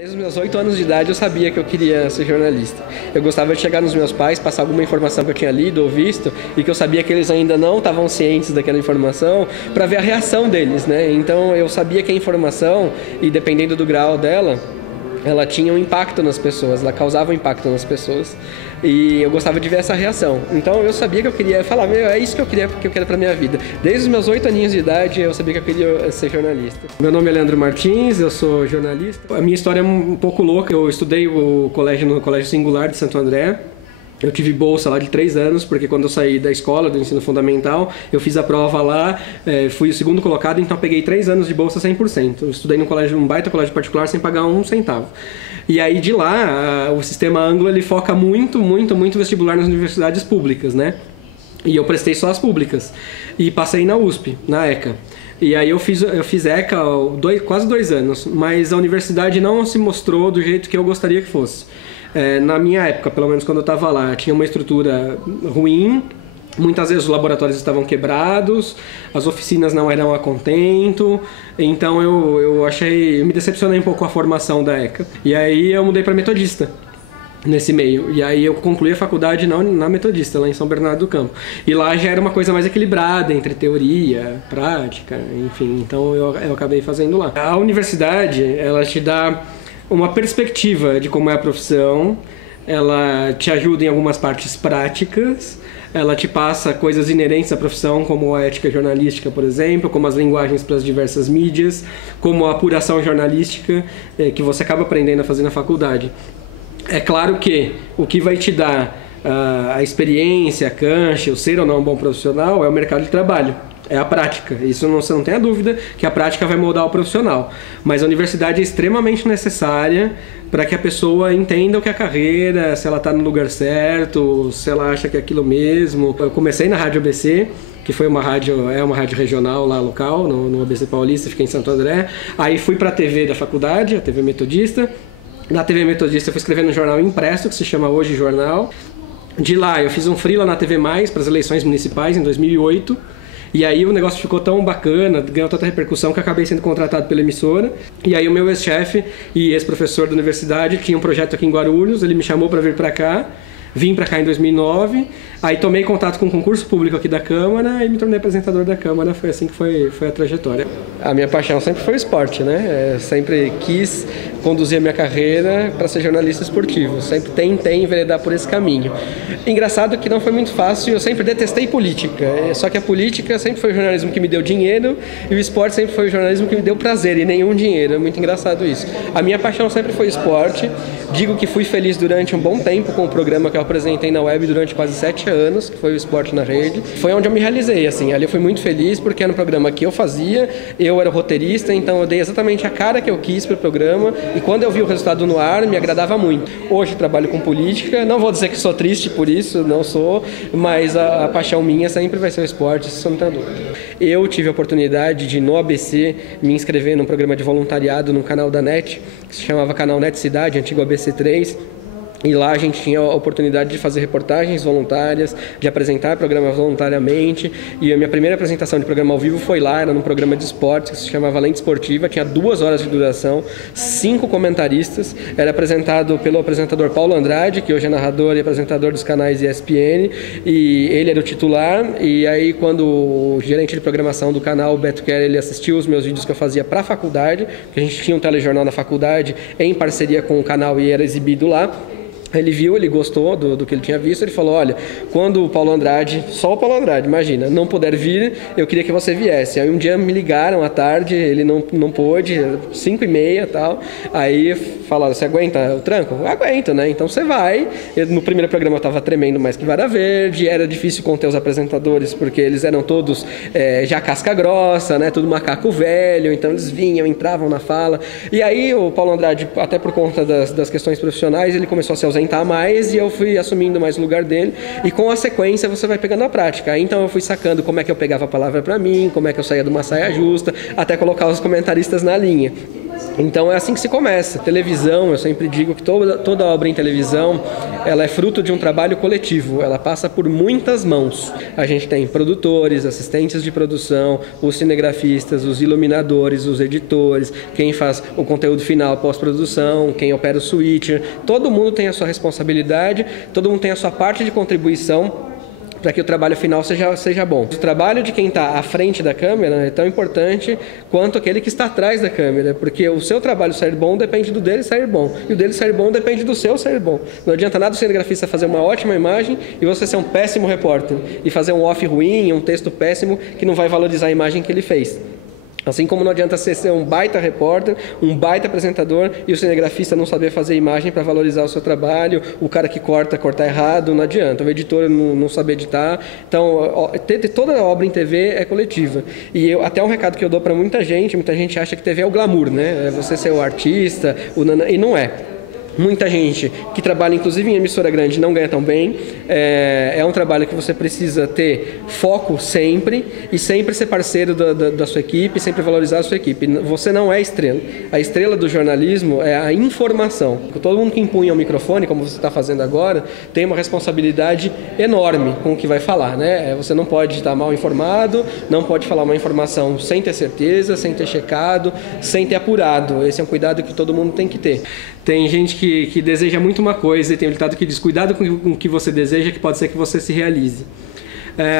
Desde os meus 8 anos de idade eu sabia que eu queria ser jornalista. Eu gostava de chegar nos meus pais, passar alguma informação que eu tinha lido ou visto e que eu sabia que eles ainda não estavam cientes daquela informação para ver a reação deles, né? Então eu sabia que a informação, e dependendo do grau dela, ela tinha um impacto nas pessoas, ela causava um impacto nas pessoas. E eu gostava de ver essa reação. Então eu sabia que eu queria falar, é isso que eu quero pra minha vida. Desde os meus 8 aninhos de idade eu sabia que eu queria ser jornalista. Meu nome é Leandro Martins, eu sou jornalista. A minha história é um pouco louca. Eu estudei no Colégio Singular de Santo André. Eu tive bolsa lá de 3 anos, porque quando eu saí da escola, do ensino fundamental, eu fiz a prova lá, fui o segundo colocado, então peguei 3 anos de bolsa 100%. Eu estudei num baita colégio particular sem pagar um centavo. E aí de lá, o sistema anglo ele foca muito vestibular nas universidades públicas, né? E eu prestei só as públicas. E passei na USP, na ECA. E aí eu fiz ECA quase 2 anos, mas a universidade não se mostrou do jeito que eu gostaria que fosse. Na minha época, pelo menos quando eu estava lá, tinha uma estrutura ruim, muitas vezes os laboratórios estavam quebrados, as oficinas não eram a contento, então eu me decepcionei um pouco com a formação da ECA. E aí eu mudei para Metodista, nesse meio. E aí eu concluí a faculdade na Metodista, lá em São Bernardo do Campo. E lá já era uma coisa mais equilibrada entre teoria, prática, enfim, então eu acabei fazendo lá. A universidade, ela te dá uma perspectiva de como é a profissão, ela te ajuda em algumas partes práticas, ela te passa coisas inerentes à profissão, como a ética jornalística, por exemplo, como as linguagens para as diversas mídias, como a apuração jornalística, que você acaba aprendendo a fazer na faculdade. É claro que o que vai te dar a experiência, a cancha, o ser ou não um bom profissional é o mercado de trabalho. É a prática, isso você não tem a dúvida que a prática vai moldar o profissional. Mas a universidade é extremamente necessária para que a pessoa entenda o que é a carreira, se ela está no lugar certo, se ela acha que é aquilo mesmo. Eu comecei na Rádio ABC, que foi uma rádio regional lá local, no ABC Paulista, fiquei em Santo André. Aí fui para a TV da faculdade, a TV Metodista. Na TV Metodista eu fui escrever no jornal impresso, que se chama Hoje Jornal. De lá eu fiz um freela na TV Mais para as eleições municipais em 2008. E aí o negócio ficou tão bacana, ganhou tanta repercussão que eu acabei sendo contratado pela emissora. E aí o meu ex-chefe e ex-professor da universidade tinha um projeto aqui em Guarulhos, ele me chamou para vir para cá. Vim para cá em 2009, aí tomei contato com um concurso público aqui da Câmara e me tornei apresentador da Câmara. Foi assim que foi a trajetória. A minha paixão sempre foi o esporte, né? Eu sempre quis conduzir a minha carreira para ser jornalista esportivo. Sempre tentei enveredar por esse caminho. Engraçado que não foi muito fácil, eu sempre detestei política. Só que a política sempre foi o jornalismo que me deu dinheiro e o esporte sempre foi o jornalismo que me deu prazer e nenhum dinheiro. É muito engraçado isso. A minha paixão sempre foi o esporte. Digo que fui feliz durante um bom tempo com o programa que eu apresentei na web durante quase 7 anos, que foi o Esporte na Rede. Foi onde eu me realizei, assim. Ali eu fui muito feliz porque era um programa que eu fazia, eu era roteirista, então eu dei exatamente a cara que eu quis para o programa e quando eu vi o resultado no ar, me agradava muito. Hoje eu trabalho com política, não vou dizer que sou triste por isso, não sou, mas a paixão minha sempre vai ser o esporte, isso não tem dúvida. Eu tive a oportunidade de, no ABC, me inscrever num programa de voluntariado no canal da NET, que se chamava Canal NET Cidade, antigo ABC3. E lá a gente tinha a oportunidade de fazer reportagens voluntárias, de apresentar programas voluntariamente. E a minha primeira apresentação de programa ao vivo foi lá, era num programa de esportes que se chamava Lente Esportiva, tinha 2 horas de duração, 5 comentaristas. Era apresentado pelo apresentador Paulo Andrade, que hoje é narrador e apresentador dos canais ESPN, e ele era o titular. E aí quando o gerente de programação do canal, o Beto Kerr, ele assistiu os meus vídeos que eu fazia para a faculdade, porque a gente tinha um telejornal na faculdade em parceria com o canal e era exibido lá. Ele viu, ele gostou do que ele tinha visto, ele falou, olha, quando o Paulo Andrade, só o Paulo Andrade, imagina, não puder vir, eu queria que você viesse. Aí um dia me ligaram à tarde, ele não pôde, 5h30 e tal, aí falaram, você aguenta o tranco? Eu aguento, né? Então você vai. No primeiro programa eu estava tremendo mais que vara verde, era difícil conter os apresentadores, porque eles eram todos já casca grossa, né? Tudo macaco velho, então eles vinham, entravam na fala. E aí o Paulo Andrade, até por conta das questões profissionais, ele começou a se ausentar mais e eu fui assumindo mais o lugar dele e com a sequência você vai pegando a prática. Aí, então eu fui sacando como é que eu pegava a palavra para mim, como é que eu saía de uma saia justa, até colocar os comentaristas na linha. Então é assim que se começa. Televisão, eu sempre digo que toda obra em televisão, ela é fruto de um trabalho coletivo, ela passa por muitas mãos. A gente tem produtores, assistentes de produção, os cinegrafistas, os iluminadores, os editores, quem faz o conteúdo final pós-produção, quem opera o switcher, todo mundo tem a sua responsabilidade, todo mundo tem a sua parte de contribuição para que o trabalho final seja bom. O trabalho de quem está à frente da câmera é tão importante quanto aquele que está atrás da câmera, porque o seu trabalho sair bom depende do dele sair bom, e o dele sair bom depende do seu sair bom. Não adianta nada o cinegrafista fazer uma ótima imagem e você ser um péssimo repórter, e fazer um off ruim, um texto péssimo que não vai valorizar a imagem que ele fez. Assim como não adianta você ser um baita repórter, um baita apresentador e o cinegrafista não saber fazer imagem para valorizar o seu trabalho, o cara que cortar errado, não adianta, o editor não saber editar. Então, toda a obra em TV é coletiva. E até um recado que eu dou para muita gente acha que TV é o glamour, né? É você ser o artista, e não é. Muita gente que trabalha, inclusive em emissora grande, não ganha tão bem. É um trabalho que você precisa ter foco sempre e sempre ser parceiro da sua equipe, sempre valorizar a sua equipe. Você não é estrela. A estrela do jornalismo é a informação. Todo mundo que empunha o microfone, como você está fazendo agora, tem uma responsabilidade enorme com o que vai falar, né? Você não pode estar mal informado, não pode falar uma informação sem ter certeza, sem ter checado, sem ter apurado. Esse é um cuidado que todo mundo tem que ter. Tem gente que deseja muito uma coisa e tem um ditado que diz: cuidado com o que você deseja, que pode ser que você se realize.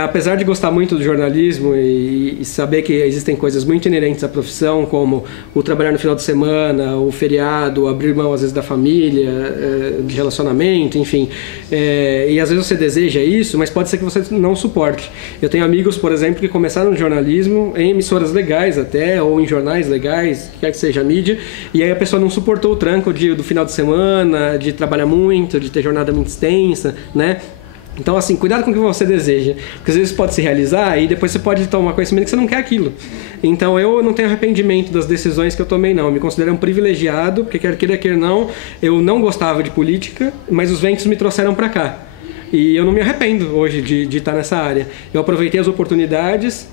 Apesar de gostar muito do jornalismo e saber que existem coisas muito inerentes à profissão, como o trabalhar no final de semana, o feriado, abrir mão às vezes da família, de relacionamento, enfim, e às vezes você deseja isso, mas pode ser que você não suporte. Eu tenho amigos, por exemplo, que começaram no jornalismo em emissoras legais até, ou em jornais legais, quer que seja mídia, e aí a pessoa não suportou o tranco do final de semana, de trabalhar muito, de ter jornada muito extensa, né? Então, assim, cuidado com o que você deseja, porque às vezes pode se realizar e depois você pode tomar conhecimento que você não quer aquilo. Então, eu não tenho arrependimento das decisões que eu tomei, não. Eu me considero um privilegiado, porque quer queira, quer não, eu não gostava de política, mas os ventos me trouxeram para cá. E eu não me arrependo hoje de estar nessa área. Eu aproveitei as oportunidades.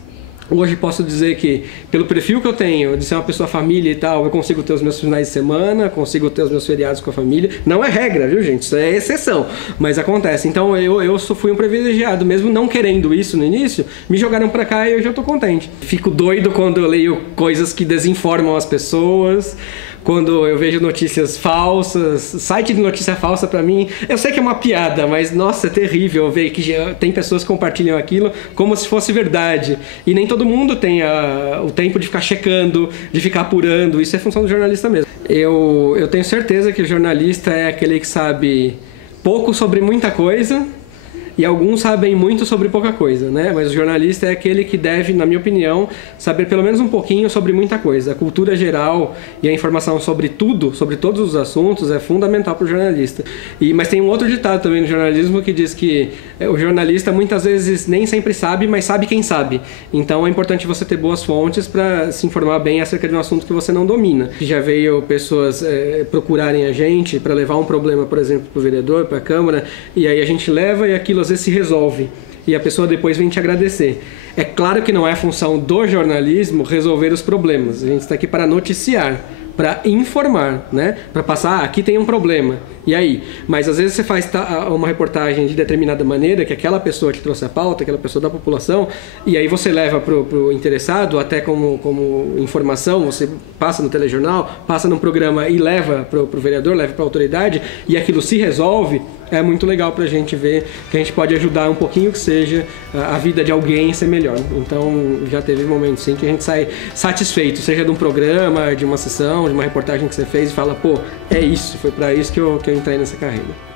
Hoje posso dizer que, pelo perfil que eu tenho, de ser uma pessoa família e tal, eu consigo ter os meus finais de semana, consigo ter os meus feriados com a família. Não é regra, viu, gente? Isso é exceção, mas acontece. Então eu fui um privilegiado, mesmo não querendo isso no início, me jogaram pra cá e hoje eu tô contente. Fico doido quando eu leio coisas que desinformam as pessoas, quando eu vejo notícias falsas, site de notícia falsa pra mim, eu sei que é uma piada, mas nossa, é terrível ver que tem pessoas que compartilham aquilo como se fosse verdade. E nem todo mundo tem o tempo de ficar checando, de ficar apurando, isso é função do jornalista mesmo. Eu tenho certeza que o jornalista é aquele que sabe pouco sobre muita coisa, e alguns sabem muito sobre pouca coisa, né? Mas o jornalista é aquele que deve, na minha opinião, saber pelo menos um pouquinho sobre muita coisa. A cultura geral e a informação sobre tudo, sobre todos os assuntos, é fundamental para o jornalista. Mas tem um outro ditado também no jornalismo que diz que o jornalista muitas vezes nem sempre sabe, mas sabe quem sabe. Então é importante você ter boas fontes para se informar bem acerca de um assunto que você não domina. Já veio pessoas procurarem a gente para levar um problema, por exemplo, para o vereador, para a Câmara, e aí a gente leva e aquilo às vezes se resolve e a pessoa depois vem te agradecer. É claro que não é função do jornalismo resolver os problemas. A gente está aqui para noticiar, para informar, né? Para passar, aqui tem um problema, e aí? Mas às vezes você faz uma reportagem de determinada maneira, que aquela pessoa te trouxe a pauta, aquela pessoa da população, e aí você leva pro interessado, até como informação, você passa no telejornal, passa num programa e leva pro vereador, leva pra autoridade, e aquilo se resolve. É muito legal pra gente ver que a gente pode ajudar um pouquinho que seja a vida de alguém a ser melhor. Então já teve momentos sim que a gente sai satisfeito, seja de um programa, de uma sessão, de uma reportagem que você fez e fala, pô, é isso, foi pra isso que eu entrei nessa carreira.